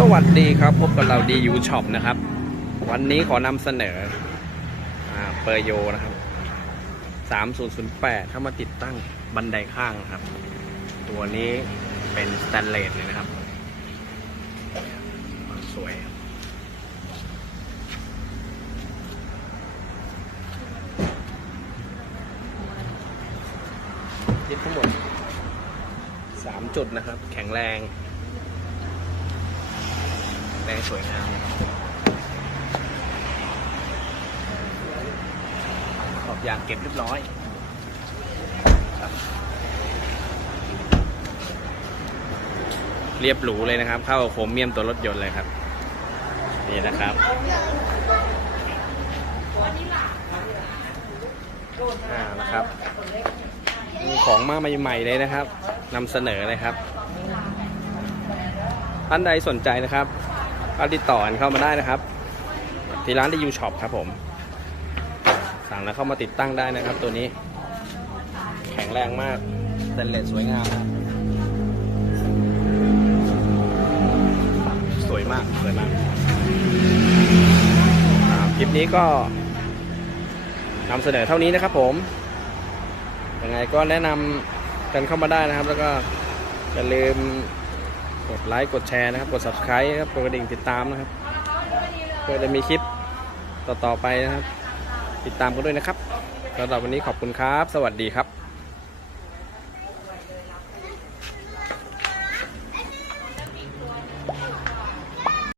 สวัสดีครับ พบกับเราดียูช็อปนะครับ วันนี้ขอนำเสนออ่าเปอร์โยนะครับ 3008เข้ามาติดตั้งบันไดข้างนะครับ ตัวนี้เป็นสแตนเลสเลยนะครับสวยครับยึดทั้งหมด3จุดนะครับ แข็งแรง สวยงามนะครับขอบยางเก็บเรียบร้อยครับเรียบหรูเลยนะครับ เข้าโครเมียมตัวรถยนต์เลยครับ นี่นะครับอ่านะครับมีของมาใหม่ๆเลยนะครับนำเสนอเลยครับท่านใดสนใจนะครับ ก็ติดต่อกันเข้ามาได้นะครับ ที่ร้านดียูช็อปครับผม สั่งแล้วเข้ามาติดตั้งได้นะครับ ตัวนี้ แข็งแรงมากสเตนเลสสวยงามครับสวยมากสวยมากคลิปนี้ก็นำเสนอเท่านี้นะครับผมยังไงก็แนะนำกันเข้ามาได้นะครับ แล้วก็อย่าลืม กดไลค์กดแชร์นะครับ กด subscribe นะครับ กดกระดิ่งติดตามนะครับ เพื่อจะมีคลิปต่อๆไปนะครับ ติดตามกันด้วยนะครับสำหรับวันนี้ขอบคุณครับ สวัสดีครับ